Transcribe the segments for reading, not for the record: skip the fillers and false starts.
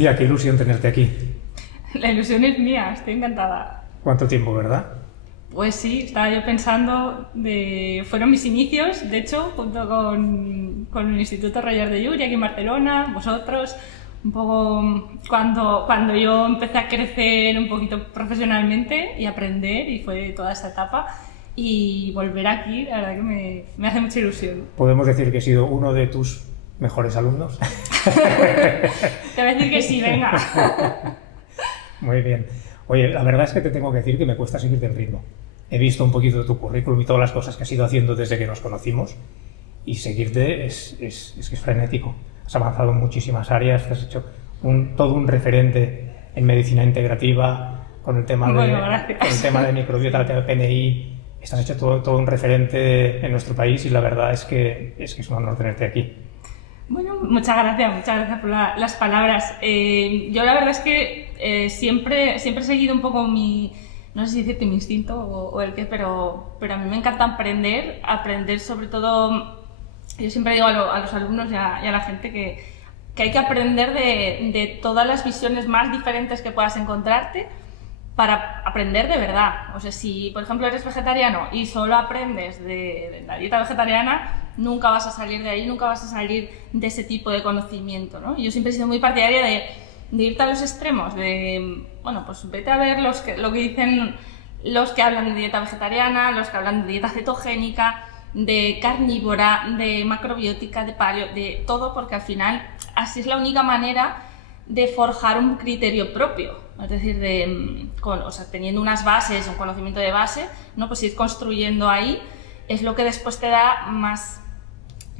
Lucía, qué ilusión tenerte aquí. La ilusión es mía, estoy encantada. ¿Cuánto tiempo, verdad? Pues sí, estaba yo pensando, fueron mis inicios, de hecho, junto con el Instituto Rayos de Llúria aquí en Barcelona, vosotros, un poco cuando yo empecé a crecer un poquito profesionalmente y aprender, y fue toda esa etapa, y volver aquí, la verdad que me hace mucha ilusión. ¿Podemos decir que he sido uno de tus mejores alumnos? Te voy a decir que sí, venga. Muy bien. Oye, la verdad es que te tengo que decir que me cuesta seguirte el ritmo. He visto un poquito de tu currículum y todas las cosas que has ido haciendo desde que nos conocimos, y seguirte es que es frenético. Has avanzado en muchísimas áreas, te has hecho todo un referente en medicina integrativa, con el tema de microbiota, el tema de PNI. Estás hecho todo un referente en nuestro país, y la verdad es que es un honor tenerte aquí. Bueno, muchas gracias por las palabras. Yo la verdad es que siempre he seguido un poco no sé si decirte mi instinto o el qué, pero a mí me encanta aprender sobre todo. Yo siempre digo a los alumnos y a la gente que hay que aprender de todas las visiones más diferentes que puedas encontrarte para aprender de verdad. O sea, si por ejemplo eres vegetariano y solo aprendes de la dieta vegetariana, nunca vas a salir de ahí, nunca vas a salir de ese tipo de conocimiento, ¿no? Y yo siempre he sido muy partidaria de irte a los extremos, bueno, pues vete a ver lo que dicen los que hablan de dieta vegetariana, los que hablan de dieta cetogénica, de carnívora, de macrobiótica, de paleo, de todo, porque al final así es la única manera de forjar un criterio propio, es decir, teniendo unas bases, un conocimiento de base, ¿no? Pues ir construyendo ahí es lo que después te da más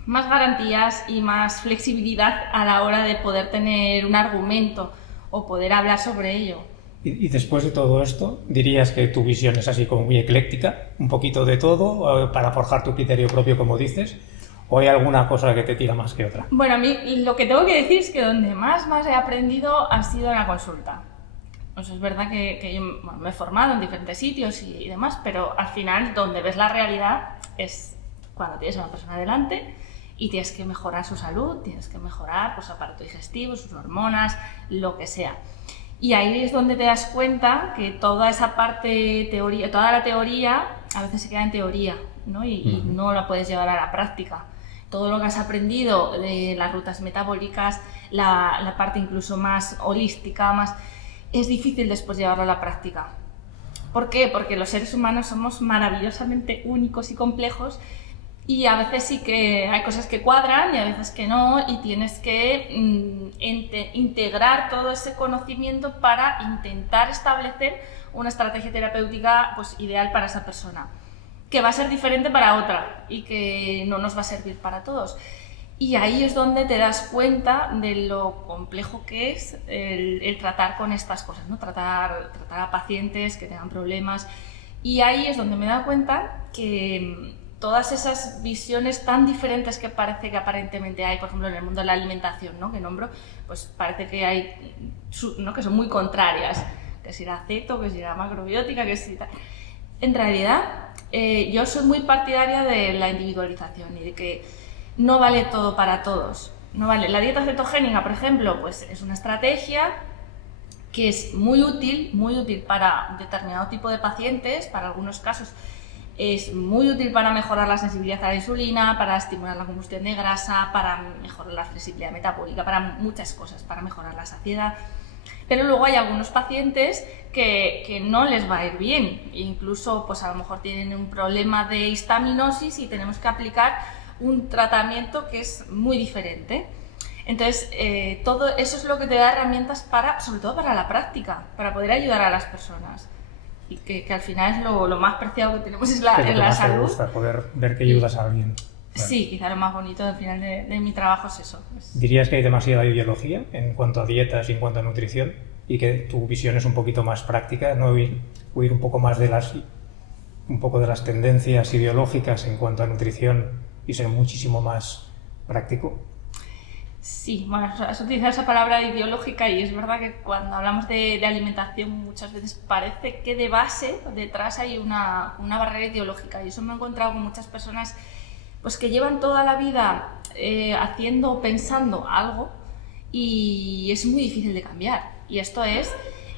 garantías y más flexibilidad a la hora de poder tener un argumento o poder hablar sobre ello. Y después de todo esto, ¿dirías que tu visión es así como muy ecléctica, un poquito de todo, para forjar tu criterio propio, como dices? ¿O hay alguna cosa que te tira más que otra? Bueno, a mí lo que tengo que decir es que donde más he aprendido ha sido en la consulta. O sea, es verdad que yo me he formado en diferentes sitios y demás, pero al final donde ves la realidad es cuando tienes a una persona delante y tienes que mejorar su salud, tienes que mejorar pues, su aparato digestivo, sus hormonas, lo que sea. Y ahí es donde te das cuenta que toda esa parte teoría, toda la teoría a veces se queda en teoría, ¿no? Y no la puedes llevar a la práctica. Todo lo que has aprendido de las rutas metabólicas, la parte incluso más holística, es difícil después llevarlo a la práctica. ¿Por qué? Porque los seres humanos somos maravillosamente únicos y complejos, y a veces sí que hay cosas que cuadran y a veces que no, y tienes que integrar todo ese conocimiento para intentar establecer una estrategia terapéutica pues, ideal para esa persona, que va a ser diferente para otra y que no nos va a servir para todos. Y ahí es donde te das cuenta de lo complejo que es el tratar con estas cosas, ¿no? Tratar a pacientes que tengan problemas. Y ahí es donde me he dado cuenta que todas esas visiones tan diferentes que parece que aparentemente hay, por ejemplo, en el mundo de la alimentación, ¿no? Que nombro, pues parece que hay, ¿no? Que son muy contrarias, que si era ceto, que si era macrobiótica, que si tal. En realidad, yo soy muy partidaria de la individualización y de que no vale todo para todos. No vale. La dieta cetogénica, por ejemplo, pues es una estrategia que es muy útil para determinado tipo de pacientes, para algunos casos. Es muy útil para mejorar la sensibilidad a la insulina, para estimular la combustión de grasa, para mejorar la flexibilidad metabólica, para muchas cosas, para mejorar la saciedad. Pero luego hay algunos pacientes que no les va a ir bien, incluso pues a lo mejor tienen un problema de histaminosis y tenemos que aplicar un tratamiento que es muy diferente. Entonces, todo eso es lo que te da herramientas sobre todo para la práctica, para poder ayudar a las personas. Y que al final es lo más preciado que tenemos es la salud. Te gusta poder ver que ayudas a alguien. Bueno. Sí, quizá lo más bonito al final de mi trabajo es eso. ¿Dirías que hay demasiada ideología en cuanto a dietas y en cuanto a nutrición? Y que tu visión es un poquito más práctica, no huir un poco más de las tendencias ideológicas en cuanto a nutrición y ser muchísimo más práctico. Sí, bueno, has utilizado esa palabra ideológica y es verdad que cuando hablamos de alimentación muchas veces parece que de base, detrás hay una barrera ideológica, y eso me he encontrado con muchas personas pues, que llevan toda la vida haciendo o pensando algo y es muy difícil de cambiar. Y esto es,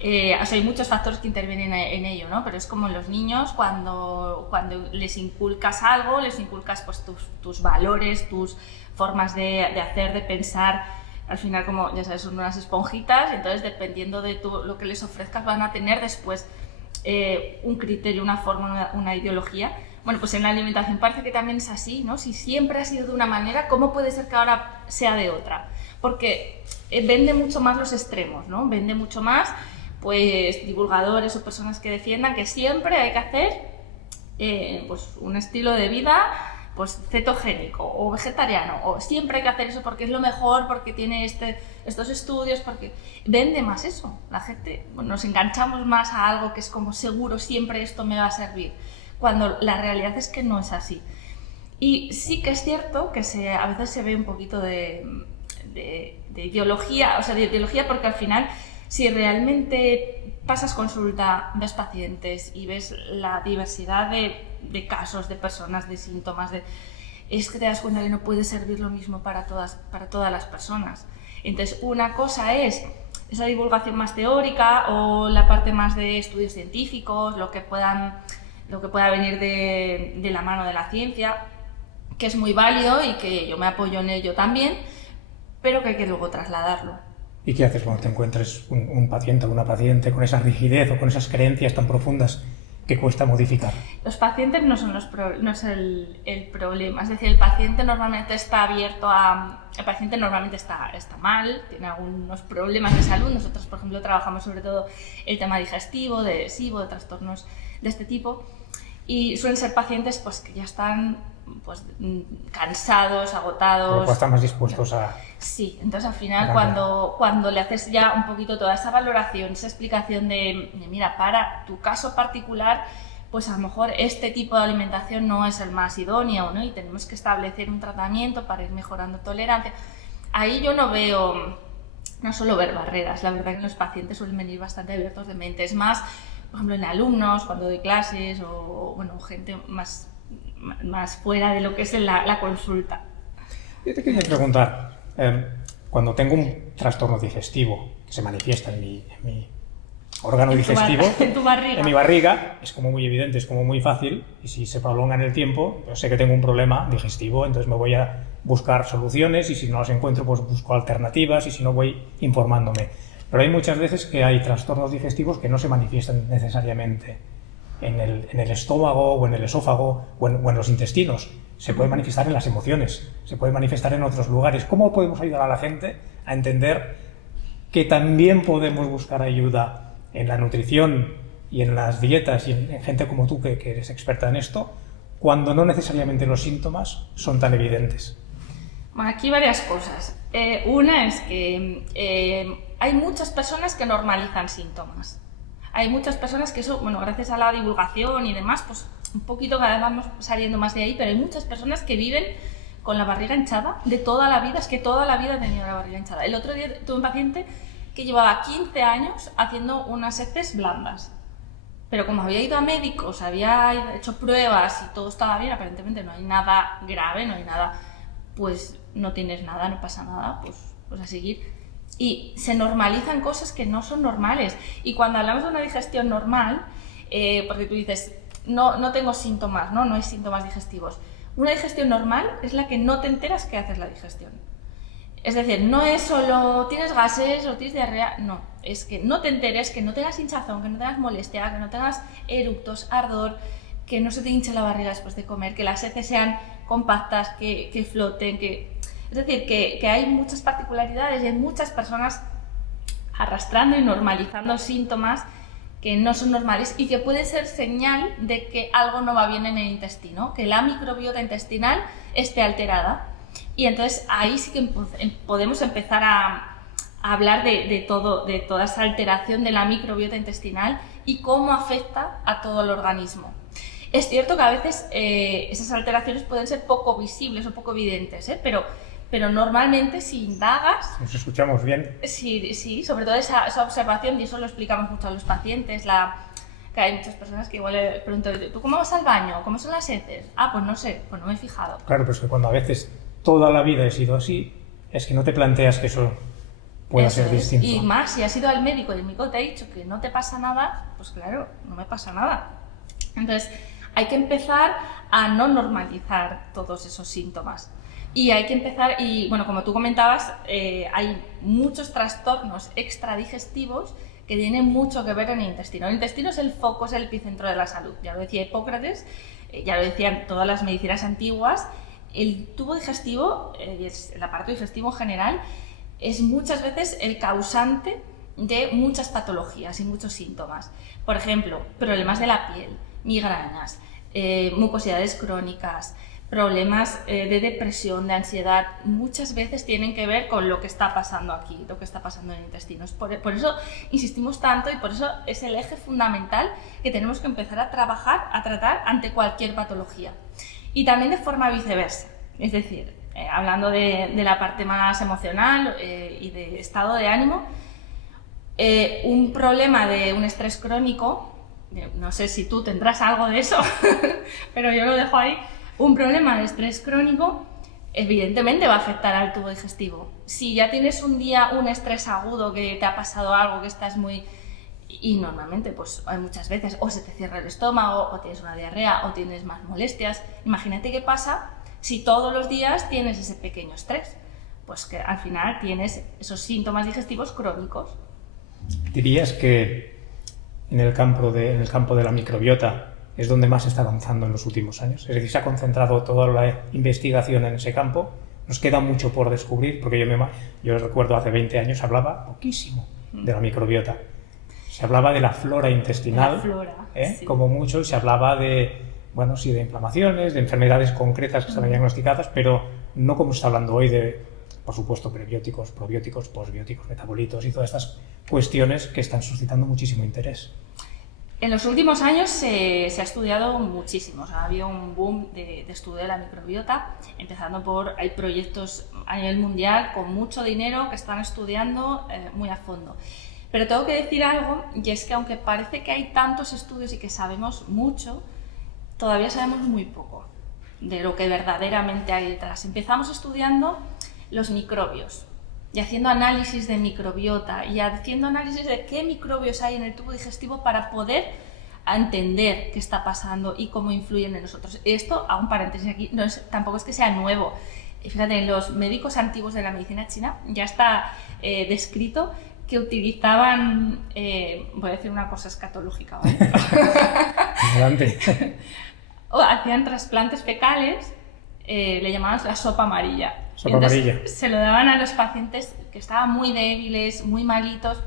o sea, hay muchos factores que intervienen en ello, ¿no? Pero es como en los niños, cuando les inculcas algo, les inculcas pues tus valores, tus formas de hacer, de pensar. Al final, como ya sabes, son unas esponjitas, entonces dependiendo de lo que les ofrezcas van a tener después un criterio, una forma, una ideología. Bueno, pues en la alimentación parece que también es así, ¿no? Si siempre ha sido de una manera, ¿cómo puede ser que ahora sea de otra? Porque vende mucho más los extremos, ¿no? Vende mucho más, pues, divulgadores o personas que defiendan que siempre hay que hacer pues un estilo de vida pues cetogénico o vegetariano, o siempre hay que hacer eso porque es lo mejor, porque tiene estos estudios, porque vende más eso. La gente, bueno, nos enganchamos más a algo que es como seguro, siempre esto me va a servir, cuando la realidad es que no es así. Y sí que es cierto que a veces se ve un poquito de ideología, o sea, de ideología, porque al final, si realmente pasas consulta, ves pacientes y ves la diversidad de casos, de personas, de síntomas, es que te das cuenta que no puede servir lo mismo para todas las personas. Entonces, una cosa es esa divulgación más teórica o la parte más de estudios científicos, lo que pueda venir de la mano de la ciencia, que es muy válido y que yo me apoyo en ello también, pero que hay que luego trasladarlo. ¿Y qué haces cuando te encuentres un paciente o una paciente con esa rigidez o con esas creencias tan profundas que cuesta modificar? Los pacientes no es el problema, es decir, el paciente normalmente está abierto el paciente normalmente está mal, tiene algunos problemas de salud. Nosotros, por ejemplo, trabajamos sobre todo el tema digestivo, de trastornos de este tipo, y suelen ser pacientes pues que ya están pues cansados, agotados. Pero están más dispuestos a... Sí, entonces al final cuando le haces ya un poquito toda esa valoración, esa explicación de mira, para tu caso particular, pues a lo mejor este tipo de alimentación no es el más idóneo, ¿no? Y tenemos que establecer un tratamiento para ir mejorando tolerancia. Ahí yo no suelo ver barreras. La verdad que los pacientes suelen venir bastante abiertos de mente. Es más, por ejemplo, en alumnos, cuando doy clases o bueno, gente más fuera de lo que es la consulta. Yo te quería preguntar, cuando tengo un trastorno digestivo que se manifiesta en mi órgano digestivo, en tu barriga. En mi barriga, es como muy evidente, es como muy fácil, y si se prolonga en el tiempo, yo sé que tengo un problema digestivo, entonces me voy a buscar soluciones, y si no las encuentro, pues busco alternativas, y si no, voy informándome. Pero hay muchas veces que hay trastornos digestivos que no se manifiestan necesariamente en el estómago o en el esófago o en los intestinos. Se puede manifestar en las emociones, se puede manifestar en otros lugares. ¿Cómo podemos ayudar a la gente a entender que también podemos buscar ayuda en la nutrición y en las dietas y en gente como tú que eres experta en esto, cuando no necesariamente los síntomas son tan evidentes? Bueno, aquí varias cosas. Una es que hay muchas personas que normalizan síntomas. Hay muchas personas que eso, bueno, gracias a la divulgación y demás, pues un poquito cada vez vamos saliendo más de ahí, pero hay muchas personas que viven con la barriga hinchada de toda la vida, es que toda la vida he tenido la barriga hinchada. El otro día tuve un paciente que llevaba 15 años haciendo unas heces blandas, pero como había ido a médicos, había hecho pruebas y todo estaba bien, aparentemente no hay nada grave, no hay nada, pues no tienes nada, no pasa nada, pues a seguir. Y se normalizan cosas que no son normales. Y cuando hablamos de una digestión normal, porque tú dices, no tengo síntomas, no hay síntomas digestivos. Una digestión normal es la que no te enteras que haces la digestión. Es decir, no es solo tienes gases o tienes diarrea, no. Es que no te enteres, que no tengas hinchazón, que no tengas molestia, que no tengas eructos, ardor, que no se te hinche la barriga después de comer, que las heces sean compactas, que floten, Es decir, que hay muchas particularidades y hay muchas personas arrastrando y normalizando síntomas que no son normales y que puede ser señal de que algo no va bien en el intestino, que la microbiota intestinal esté alterada. Y entonces ahí sí que podemos empezar a hablar de toda esa alteración de la microbiota intestinal y cómo afecta a todo el organismo. Es cierto que a veces esas alteraciones pueden ser poco visibles o poco evidentes, pero normalmente si indagas... ¿Nos escuchamos bien? Sí, sobre todo esa observación, y eso lo explicamos mucho a los pacientes, que hay muchas personas que igual le pregunto, ¿tú cómo vas al baño? ¿Cómo son las heces? Pues no sé, pues no me he fijado. Claro, pero es que cuando a veces toda la vida he sido así, es que no te planteas que eso pueda Eso ser es. distinto. Y más, si has ido al médico y el médico te ha dicho que no te pasa nada, pues claro, no me pasa nada. Entonces, hay que empezar a no normalizar todos esos síntomas. Y hay que empezar, y bueno, como tú comentabas, hay muchos trastornos extradigestivos que tienen mucho que ver en el intestino. El intestino es el foco, es el epicentro de la salud. Ya lo decía Hipócrates, ya lo decían todas las medicinas antiguas. El tubo digestivo, el aparato digestivo en general, es muchas veces el causante de muchas patologías y muchos síntomas. Por ejemplo, problemas de la piel, migrañas, mucosidades crónicas, problemas de depresión, de ansiedad, muchas veces tienen que ver con lo que está pasando aquí, lo que está pasando en el intestino. Por eso insistimos tanto y por eso es el eje fundamental que tenemos que empezar a trabajar, a tratar ante cualquier patología. Y también de forma viceversa, es decir, hablando de la parte más emocional y de estado de ánimo, un problema de un estrés crónico, no sé si tú tendrás algo de eso, pero yo lo dejo ahí. Un problema de estrés crónico evidentemente va a afectar al tubo digestivo. Si ya tienes un día un estrés agudo, que te ha pasado algo, que estás muy... Y normalmente pues hay muchas veces o se te cierra el estómago, o tienes una diarrea, o tienes más molestias. Imagínate qué pasa si todos los días tienes ese pequeño estrés. Pues que al final tienes esos síntomas digestivos crónicos. ¿Dirías que en el campo de la microbiota es donde más se está avanzando en los últimos años? Es decir, se ha concentrado toda la investigación en ese campo. Nos queda mucho por descubrir, porque yo recuerdo hace 20 años se hablaba poquísimo de la microbiota. Se hablaba de la flora intestinal, La flora, sí. como mucho, y se hablaba de inflamaciones, de enfermedades concretas que estaban diagnosticadas, pero no como se está hablando hoy de, por supuesto, prebióticos, probióticos, posbióticos, metabolitos y todas estas cuestiones que están suscitando muchísimo interés. En los últimos años se ha estudiado muchísimo, o sea, ha habido un boom de estudio de la microbiota, empezando por, hay proyectos a nivel mundial con mucho dinero que están estudiando muy a fondo. Pero tengo que decir algo, y es que aunque parece que hay tantos estudios y que sabemos mucho, todavía sabemos muy poco de lo que verdaderamente hay detrás. Empezamos estudiando los microbios y haciendo análisis de microbiota y haciendo análisis de qué microbios hay en el tubo digestivo para poder entender qué está pasando y cómo influyen en nosotros. Esto, hago un paréntesis aquí, tampoco es que sea nuevo. Fíjate, en los médicos antiguos de la medicina china ya está descrito que utilizaban, voy a decir una cosa escatológica, ¿vale? Adelante. O hacían trasplantes fecales, le llamaban la sopa amarilla. Sopa amarilla. Se lo daban a los pacientes que estaban muy débiles, muy malitos,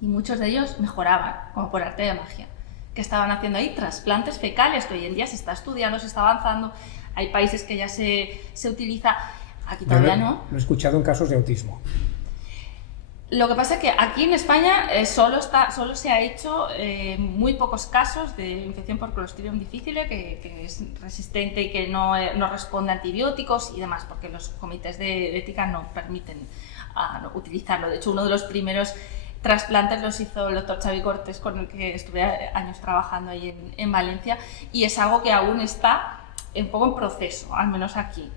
y muchos de ellos mejoraban, como por arte de magia. Que estaban haciendo ahí trasplantes fecales, que hoy en día se está estudiando, se está avanzando. Hay países que ya se utiliza, aquí todavía no. Lo he escuchado en casos de autismo. Lo que pasa es que aquí en España solo se ha hecho muy pocos casos de infección por Clostridium difficile, que es resistente y que no responde a antibióticos y demás, porque los comités de ética no permiten utilizarlo. De hecho, uno de los primeros trasplantes los hizo el doctor Xavi Cortés, con el que estuve años trabajando ahí en Valencia, y es algo que aún está un poco en proceso, al menos aquí.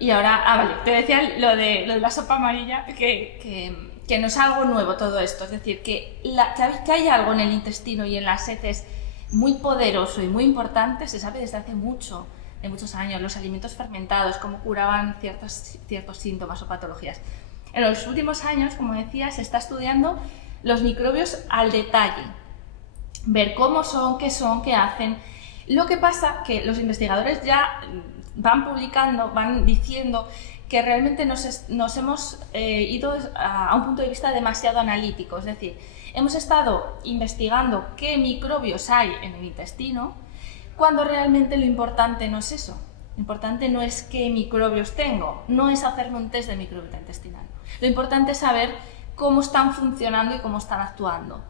Y ahora, vale, te decía lo de la sopa amarilla, que no es algo nuevo todo esto, es decir, que hay algo en el intestino y en las heces muy poderoso y muy importante, se sabe desde hace muchos años, los alimentos fermentados, cómo curaban ciertos síntomas o patologías. En los últimos años, como decía, se está estudiando los microbios al detalle, ver cómo son, qué hacen. Lo que pasa que los investigadores ya van publicando, van diciendo que realmente nos hemos ido a un punto de vista demasiado analítico, es decir, hemos estado investigando qué microbios hay en el intestino, cuando realmente lo importante no es eso. Lo importante no es qué microbios tengo, no es hacerme un test de microbiota intestinal. Lo importante es saber cómo están funcionando y cómo están actuando.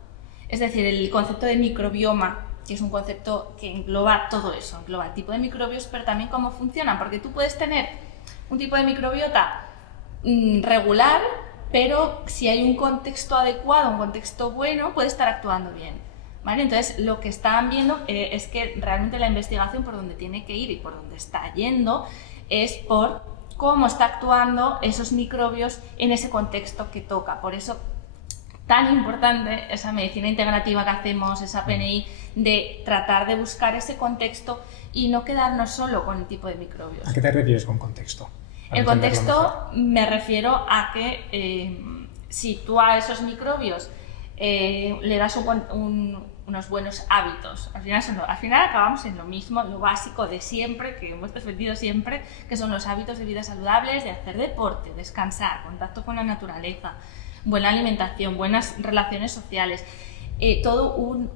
Es decir, el concepto de microbioma, que es un concepto que engloba todo eso, engloba el tipo de microbios, pero también cómo funcionan, porque tú puedes tener un tipo de microbiota regular, pero si hay un contexto adecuado, un contexto bueno, puede estar actuando bien, ¿vale? Entonces, lo que están viendo es que realmente la investigación por donde tiene que ir y por donde está yendo es por cómo está actuando esos microbios en ese contexto que toca. Por eso, tan importante esa medicina integrativa que hacemos, esa PNI, de tratar de buscar ese contexto y no quedarnos solo con el tipo de microbios. ¿A qué te refieres con contexto? El contexto me refiero a que si tú a esos microbios le das unos buenos hábitos, al final acabamos en lo mismo, lo básico de siempre, que hemos defendido siempre, que son los hábitos de vida saludables, de hacer deporte, descansar, contacto con la naturaleza, buena alimentación, buenas relaciones sociales,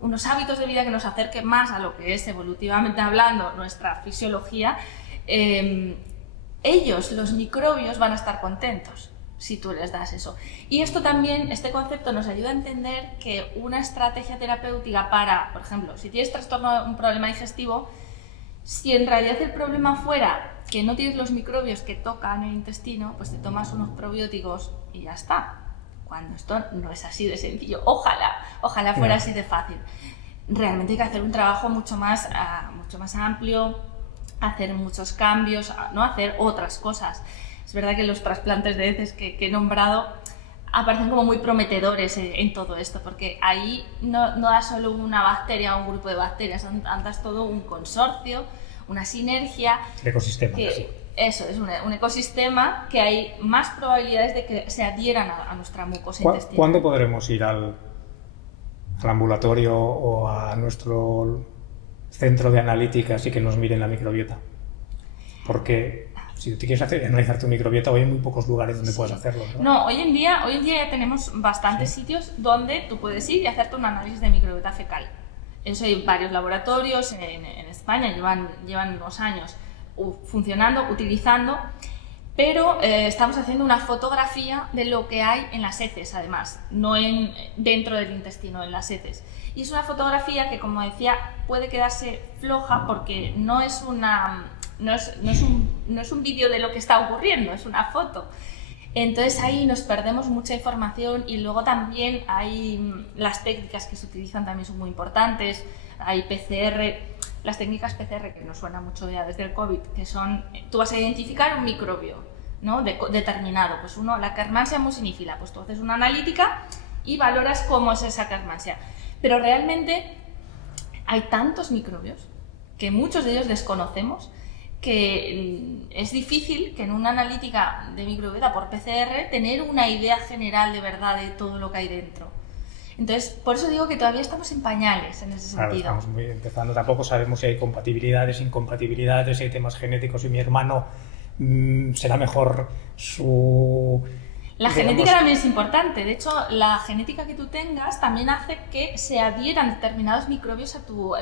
unos hábitos de vida que nos acerquen más a lo que es, evolutivamente hablando, nuestra fisiología. Ellos, los microbios, van a estar contentos si tú les das eso. Y esto también, este concepto nos ayuda a entender que una estrategia terapéutica para, por ejemplo, si tienes un problema digestivo, si en realidad el problema fuera que no tienes los microbios que tocan el intestino, pues te tomas unos probióticos y ya está. Cuando esto no es así de sencillo. Ojalá fuera así de fácil. Realmente hay que hacer un trabajo mucho más amplio, hacer muchos cambios, no hacer otras cosas. Es verdad que los trasplantes de heces que he nombrado aparecen como muy prometedores en todo esto, porque ahí no da solo una bacteria o un grupo de bacterias, andas todo un consorcio, una sinergia. El ecosistema. Eso, es un ecosistema que hay más probabilidades de que se adhieran a nuestra mucosa intestinal. ¿Cuándo podremos ir al ambulatorio o a nuestro centro de analíticas y que nos miren la microbiota? Porque si te quieres analizar tu microbiota, hoy hay muy pocos lugares donde puedas hacerlo, ¿no? No, hoy en día ya tenemos bastantes sitios donde tú puedes ir y hacerte un análisis de microbiota fecal. Eso hay varios laboratorios en España, llevan unos años funcionando, utilizando, pero estamos haciendo una fotografía de lo que hay en las heces, además, no dentro del intestino, en las heces. Y es una fotografía que, como decía, puede quedarse floja porque no es un vídeo de lo que está ocurriendo, es una foto. Entonces ahí nos perdemos mucha información y luego también hay las técnicas que se utilizan también son muy importantes, hay PCR. Las técnicas PCR, que nos suena mucho ya desde el COVID, que son, tú vas a identificar un microbio, ¿no? determinado, pues la Akkermansia mucinifila, pues tú haces una analítica y valoras cómo es esa Akkermansia. Pero realmente hay tantos microbios que muchos de ellos desconocemos que es difícil que en una analítica de microbiota por PCR tener una idea general de verdad de todo lo que hay dentro. Entonces, por eso digo que todavía estamos en pañales en ese sentido. Claro, estamos muy empezando, tampoco sabemos si hay compatibilidades, incompatibilidades, si hay temas genéticos y mi hermano será mejor su... La genética también es importante, de hecho la genética que tú tengas también hace que se adhieran determinados microbios a tu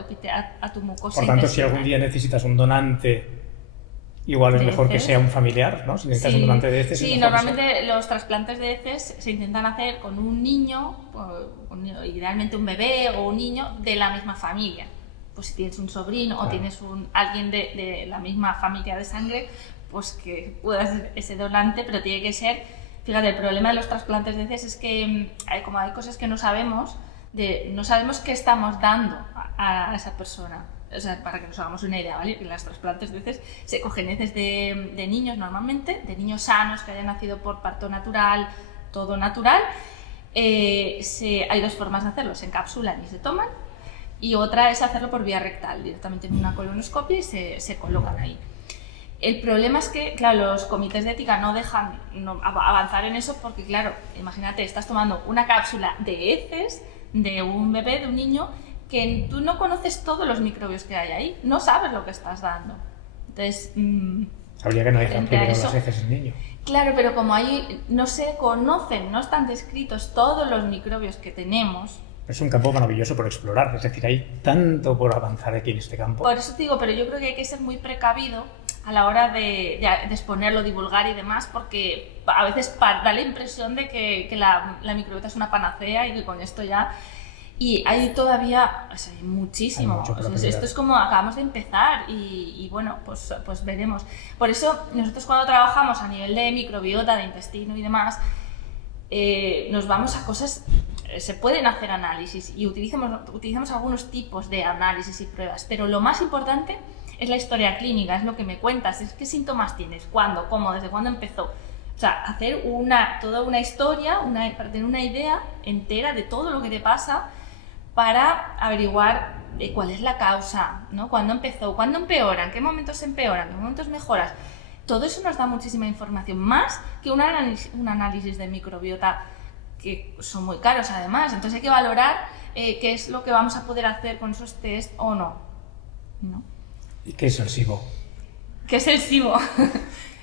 mucosa. Por tanto, si algún día necesitas un donante, igual es mejor que sea un familiar, ¿no? Si necesitas un donante de heces. Sí, normalmente los trasplantes de heces se intentan hacer con un niño, idealmente un bebé o un niño de la misma familia. Pues si tienes un sobrino o tienes alguien de la misma familia de sangre, pues que pueda ser ese donante, pero tiene que ser... Fíjate, el problema de los trasplantes de heces es que hay cosas que no sabemos qué estamos dando a esa persona. O sea, para que nos hagamos una idea, ¿vale? En los trasplantes de heces se cogen heces de niños normalmente, de niños sanos que hayan nacido por parto natural, todo natural. Hay dos formas de hacerlo, se encapsulan y se toman, y otra es hacerlo por vía rectal, directamente en una colonoscopia y se colocan ahí. El problema es que, claro, los comités de ética no dejan avanzar en eso porque, claro, imagínate, estás tomando una cápsula de heces de un bebé, de un niño, que tú no conoces todos los microbios que hay ahí, no sabes lo que estás dando. Entonces... Habría que analizar primero las heces del niño. Claro, pero como ahí no se conocen, no están descritos todos los microbios que tenemos... Es un campo maravilloso por explorar, es decir, hay tanto por avanzar aquí en este campo. Por eso te digo, pero yo creo que hay que ser muy precavido a la hora de exponerlo, divulgar y demás, porque a veces da la impresión de que la microbiota es una panacea y que con esto ya... Y hay todavía hay muchísimo. Esto es como acabamos de empezar y bueno, pues veremos. Por eso nosotros cuando trabajamos a nivel de microbiota, de intestino y demás, nos vamos a cosas... Se pueden hacer análisis y utilizamos algunos tipos de análisis y pruebas, pero lo más importante es la historia clínica, es lo que me cuentas, es qué síntomas tienes, cuándo, cómo, desde cuándo empezó. O sea, hacer toda una historia, para tener una idea entera de todo lo que te pasa, para averiguar cuál es la causa, ¿no? Cuándo empezó, cuándo empeora, en qué momentos empeoran, en qué momentos mejoras. Todo eso nos da muchísima información, más que un análisis de microbiota, que son muy caros además. Entonces hay que valorar qué es lo que vamos a poder hacer con esos test o no, ¿no? ¿Y qué es el SIBO? ¿Qué es el SIBO?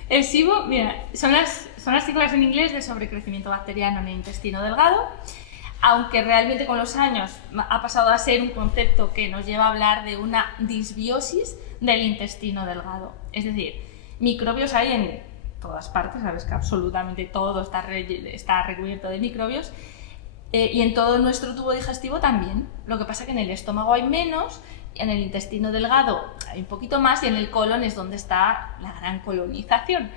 El SIBO, mira, son las siglas en inglés de sobrecrecimiento bacteriano en el intestino delgado, aunque realmente con los años ha pasado a ser un concepto que nos lleva a hablar de una disbiosis del intestino delgado. Es decir, microbios hay en todas partes, sabes que absolutamente todo está recubierto de microbios, y en todo nuestro tubo digestivo también. Lo que pasa es que en el estómago hay menos, en el intestino delgado hay un poquito más, y en el colon es donde está la gran colonización.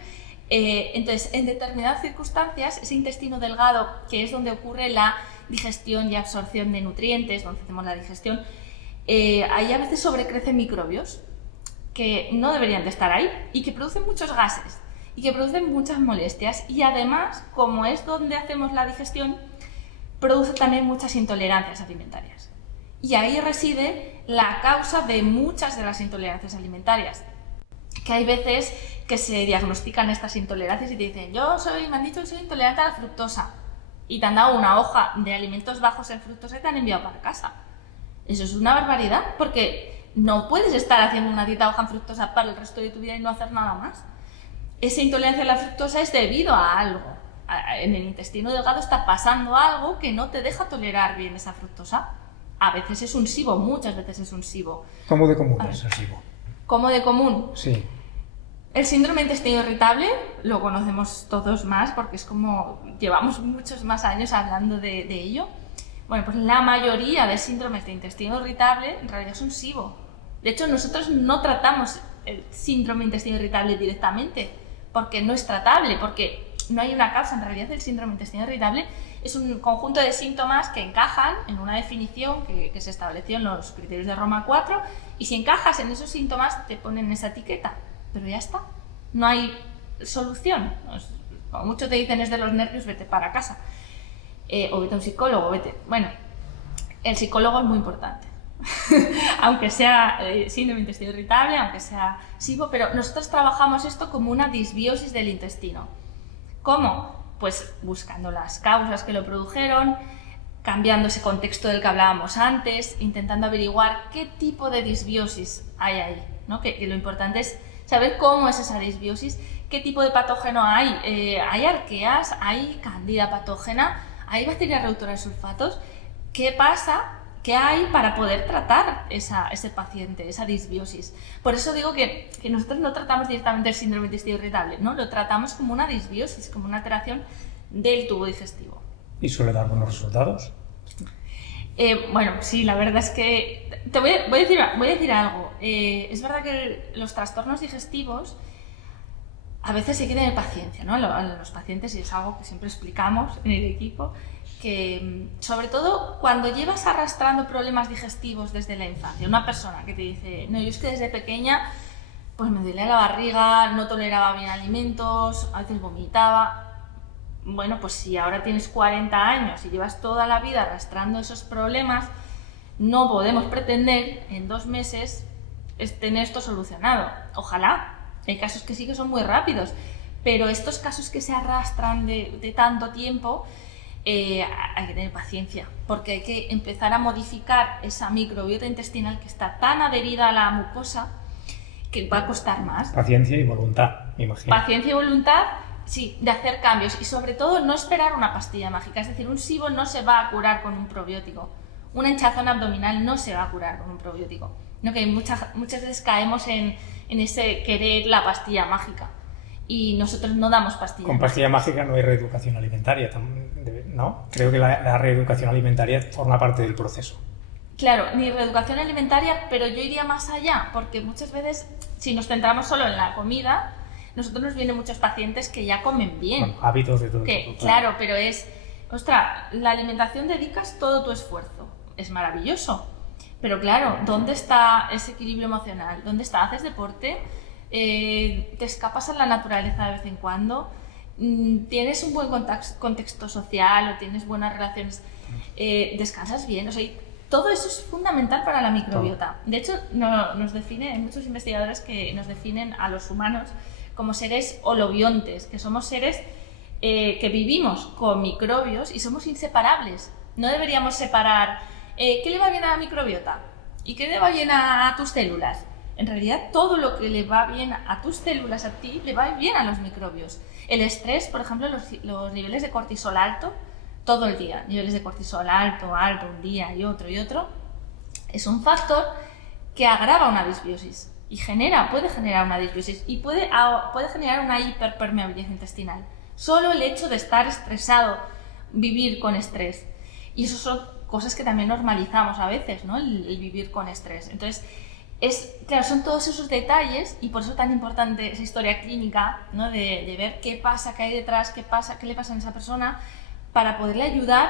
Entonces, en determinadas circunstancias, ese intestino delgado, que es donde ocurre la digestión y absorción de nutrientes, donde hacemos la digestión, ahí a veces sobrecrecen microbios que no deberían de estar ahí y que producen muchos gases y que producen muchas molestias, y además, como es donde hacemos la digestión, produce también muchas intolerancias alimentarias. Y ahí reside la causa de muchas de las intolerancias alimentarias, que hay veces que se diagnostican estas intolerancias y te dicen, me han dicho que soy intolerante a la fructosa, y te han dado una hoja de alimentos bajos en fructosa y te han enviado para casa. Eso es una barbaridad, porque no puedes estar haciendo una dieta baja en fructosa para el resto de tu vida y no hacer nada más. Esa intolerancia a la fructosa es debido a algo. En el intestino delgado está pasando algo que no te deja tolerar bien esa fructosa. A veces es un SIBO, muchas veces es un SIBO. ¿Cómo de común es el SIBO? ¿Cómo de común? Sí. El síndrome de intestino irritable lo conocemos todos más, porque es como llevamos muchos más años hablando de ello. Bueno, pues la mayoría de síndromes de intestino irritable en realidad son SIBO. De hecho, nosotros no tratamos el síndrome de intestino irritable directamente, porque no es tratable, porque no hay una causa. En realidad, el síndrome de intestino irritable es un conjunto de síntomas que encajan en una definición que se estableció en los criterios de Roma 4, y si encajas en esos síntomas te ponen esa etiqueta, pero ya está, no hay solución. Como mucho te dicen es de los nervios, vete para casa, o vete a un psicólogo, Bueno, el psicólogo es muy importante. Aunque sea síndrome de intestino irritable, aunque sea SIBO, pero nosotros trabajamos esto como una disbiosis del intestino. ¿Cómo? Pues buscando las causas que lo produjeron, cambiando ese contexto del que hablábamos antes, intentando averiguar qué tipo de disbiosis hay ahí, ¿no? Que lo importante es saber cómo es esa disbiosis, qué tipo de patógeno hay. Hay arqueas, hay cándida patógena, hay bacterias reductoras de sulfatos. ¿Qué pasa? ¿Qué hay para poder tratar ese paciente, esa disbiosis? Por eso digo que nosotros no tratamos directamente el síndrome de intestino irritable, ¿no? Lo tratamos como una disbiosis, como una alteración del tubo digestivo. ¿Y suele dar buenos resultados? Bueno, sí, la verdad es que... Voy a decir algo. Es verdad que los trastornos digestivos a veces hay que tener paciencia, ¿no? A los pacientes, y es algo que siempre explicamos en el equipo, que sobre todo cuando llevas arrastrando problemas digestivos desde la infancia, una persona que te dice, no, yo es que desde pequeña pues me dolía la barriga, no toleraba bien alimentos, a veces vomitaba. Bueno, pues si ahora tienes 40 años y llevas toda la vida arrastrando esos problemas, no podemos pretender en 2 meses tener esto solucionado. Ojalá, hay casos que sí que son muy rápidos, pero estos casos que se arrastran de tanto tiempo, hay que tener paciencia, porque hay que empezar a modificar esa microbiota intestinal que está tan adherida a la mucosa que va a costar más. Paciencia y voluntad, me imagino. Paciencia y voluntad, sí, de hacer cambios, y sobre todo no esperar una pastilla mágica. Es decir, un SIBO no se va a curar con un probiótico, una hinchazón abdominal no se va a curar con un probiótico, ¿no? Que muchas veces caemos en ese querer la pastilla mágica, y nosotros no damos pastillas. Con pastilla mágica no hay reeducación alimentaria, ¿no? Creo que la reeducación alimentaria forma parte del proceso. Claro, ni reeducación alimentaria, pero yo iría más allá, porque muchas veces, si nos centramos solo en la comida, nosotros nos vienen muchos pacientes que ya comen bien. Bueno, hábitos de todo tipo. Claro, pero la alimentación dedicas todo tu esfuerzo, es maravilloso, Pero claro, ¿dónde está ese equilibrio emocional? ¿Dónde está? ¿Haces deporte? ¿Te escapas a la naturaleza de vez en cuando? ¿Tienes un buen contexto social o tienes buenas relaciones? ¿Descansas bien? O sea, todo eso es fundamental para la microbiota. De hecho, nos define, hay muchos investigadores que nos definen a los humanos como seres holobiontes, que somos seres que vivimos con microbios y somos inseparables. No deberíamos separar qué le va bien a la microbiota y qué le va bien a tus células. En realidad, todo lo que le va bien a tus células, a ti, le va bien a los microbios. El estrés, por ejemplo, los niveles de cortisol alto, todo el día, niveles de cortisol alto, un día y otro, es un factor que agrava una disbiosis y puede generar una disbiosis y puede generar una hiperpermeabilidad intestinal. Solo el hecho de estar estresado, vivir con estrés. Y eso son cosas que también normalizamos a veces, ¿no? El vivir con estrés. Entonces, claro, son todos esos detalles y por eso es tan importante esa historia clínica, ¿no? De ver qué pasa, qué hay detrás, qué le pasa a esa persona, para poderle ayudar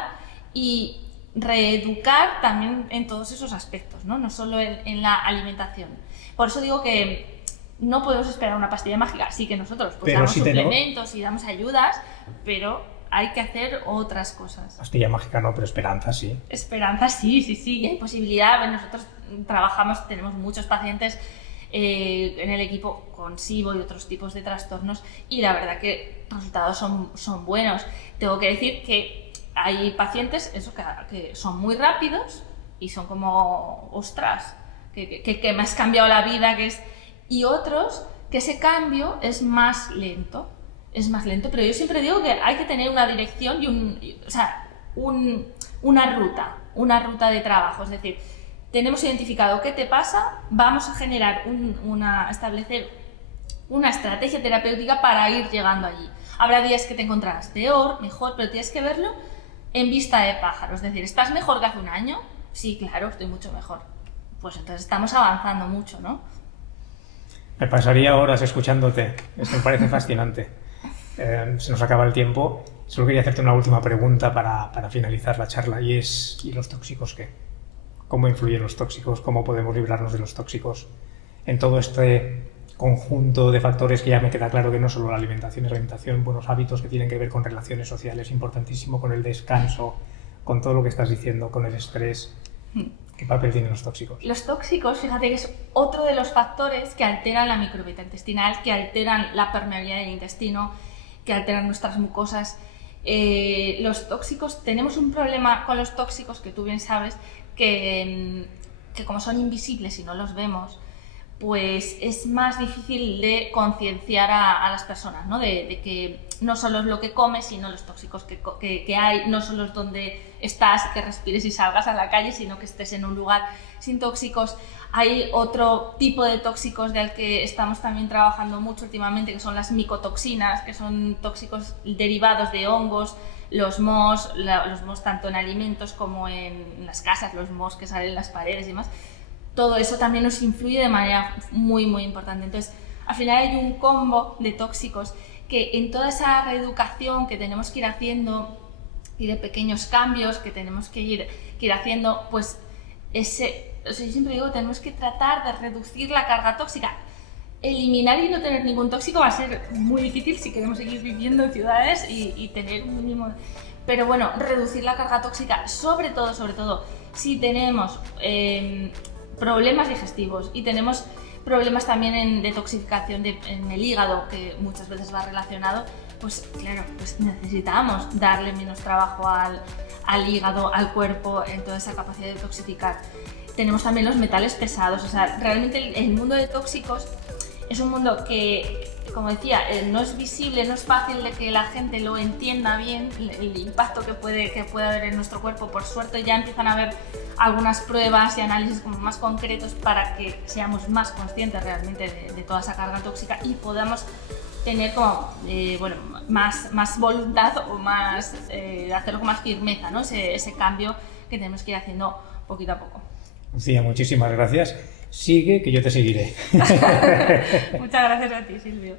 y reeducar también en todos esos aspectos, no solo en la alimentación. Por eso digo que no podemos esperar una pastilla mágica. Sí que nosotros pues, damos suplementos y damos ayudas, pero hay que hacer otras cosas. Pastilla mágica no, pero esperanza sí. Esperanza sí, y hay posibilidad. Nosotros tenemos muchos pacientes en el equipo con SIBO y otros tipos de trastornos y la verdad que los resultados son buenos. Tengo que decir que hay pacientes que son muy rápidos y son como, ostras, que me has cambiado la vida, y otros que ese cambio es más lento, pero yo siempre digo que hay que tener una dirección y una ruta de trabajo, es decir, tenemos identificado qué te pasa, vamos a generar establecer una estrategia terapéutica para ir llegando allí. Habrá días que te encontrarás peor, mejor, pero tienes que verlo en vista de pájaro. Es decir, ¿estás mejor que hace un año? Sí, claro, estoy mucho mejor. Pues entonces estamos avanzando mucho, ¿no? Me pasaría horas escuchándote. Esto me parece fascinante. Se nos acaba el tiempo. Solo quería hacerte una última pregunta para finalizar la charla y los tóxicos qué. ¿Cómo influyen los tóxicos? ¿Cómo podemos librarnos de los tóxicos? En todo este conjunto de factores que ya me queda claro que no solo la alimentación, buenos hábitos que tienen que ver con relaciones sociales, importantísimo, con el descanso, con todo lo que estás diciendo, con el estrés. ¿Qué papel tienen los tóxicos? Los tóxicos, fíjate que es otro de los factores que alteran la microbiota intestinal, que alteran la permeabilidad del intestino, que alteran nuestras mucosas. Los tóxicos, tenemos un problema con los tóxicos que tú bien sabes, que como son invisibles y no los vemos, pues es más difícil de concienciar a las personas, ¿no? De que no solo es lo que comes, sino los tóxicos que hay, no solo es donde estás, que respires y salgas a la calle, sino que estés en un lugar sin tóxicos. Hay otro tipo de tóxicos del que estamos también trabajando mucho últimamente, que son las micotoxinas, que son tóxicos derivados de hongos, los mohos tanto en alimentos como en las casas, los mohos que salen en las paredes y demás. Todo eso también nos influye de manera muy, muy importante. Entonces, al final hay un combo de tóxicos que en toda esa reeducación que tenemos que ir haciendo y de pequeños cambios que tenemos que ir haciendo, pues yo siempre digo, tenemos que tratar de reducir la carga tóxica. Eliminar y no tener ningún tóxico va a ser muy difícil si queremos seguir viviendo en ciudades y tener un mínimo. Pero bueno, reducir la carga tóxica, sobre todo, si tenemos problemas digestivos y tenemos problemas también en detoxificación en el hígado, que muchas veces va relacionado, pues claro, pues necesitamos darle menos trabajo al hígado, al cuerpo, en toda esa capacidad de detoxificar. Tenemos también los metales pesados, o sea, realmente el mundo de tóxicos es un mundo que, como decía, no es visible, no es fácil de que la gente lo entienda bien, el impacto que puede haber en nuestro cuerpo. Por suerte ya empiezan a haber algunas pruebas y análisis como más concretos para que seamos más conscientes realmente de toda esa carga tóxica y podamos tener como, más voluntad o hacerlo con más firmeza, ¿no? Ese cambio que tenemos que ir haciendo poquito a poco. Lucía, muchísimas gracias. Sigue, que yo te seguiré. Muchas gracias a ti, Silvio.